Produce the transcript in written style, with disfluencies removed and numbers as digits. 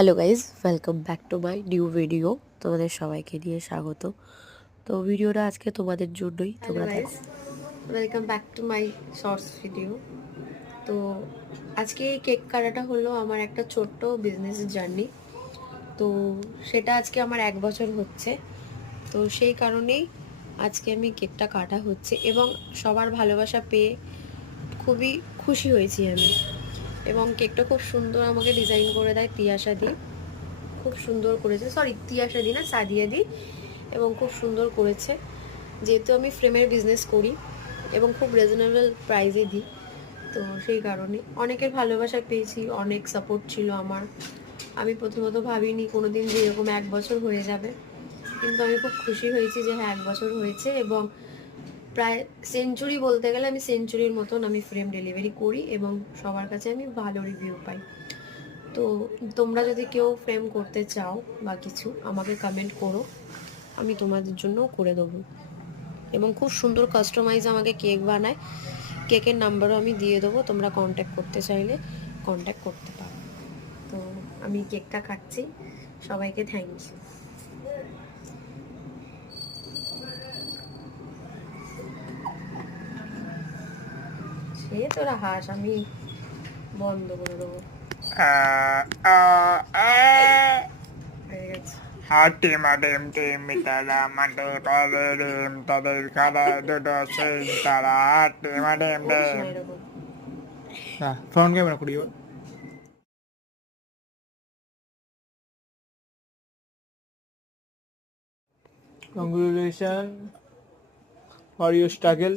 Hello guys, welcome back to my new video. তোমাদের সবাইকে নিয়ে স্বাগত। তো ভিডিওটা আজকে তোমাদের জন্যই, তোমরা দেখো। Welcome back to my shorts video. তো আজকে এই কেক কাটাটা হলো আমার একটা ছোট্ট বিজনেস জার্নি। তো সেটা আজকে আমার 1 বছর হচ্ছে। তো সেই কারণেই আজকে আমি কেকটা কাটা হচ্ছে এবং সবার ভালোবাসা পেয়ে খুবই খুশি হয়েছি আমি। এবং কেকটা খুব সুন্দর আমাকে ডিজাইন করে দেয় তিয়াশা দি, খুব সুন্দর করেছে। সরি, তিয়াশা দি না, সাদিয়া দি। এবং খুব সুন্দর করেছে। যেহেতু আমি ফ্রেমের বিজনেস করি এবং খুব রিজনেবল প্রাইসে দিই, তো সেই কারণে অনেকের ভালোবাসা পেয়েছি, অনেক সাপোর্ট ছিল আমার। আমি প্রথমত ভাবিনি কোনোদিন যে এরকম 1 বছর হয়ে যাবে, কিন্তু আমি খুব খুশি হয়েছি যে হ্যাঁ 1 বছর হয়েছে। এবং প্রায় সেঞ্চুরি বলতে গেলে আমি সেঞ্চুরির মতন আমি ফ্রেম ডেলিভারি করি এবং সবার কাছে আমি ভালো রিভিউ পাই। তো তোমরা যদি কেউ ফ্রেম করতে চাও বা কিছু, আমাকে কমেন্ট করো, আমি তোমাদের জন্য করে দেবো। এবং খুব সুন্দর কাস্টমাইজ আমাকে কেক বানায়। কেকের নাম্বারও আমি দিয়ে দেবো, তোমরা কন্ট্যাক্ট করতে চাইলে কন্ট্যাক্ট করতে পারো। তো আমি কেকটা কাটছি, সবাইকে থ্যাংক ইউ। সে তোরা হাস, আমি বন্ধ করে দেবো। হয়ে গেছে। Hatim adim tim mitala mande palerim tadir kara dudo sin tara hatim adim করিস না dim. এরকম। Phone camera kuri. Congratulations for your struggle.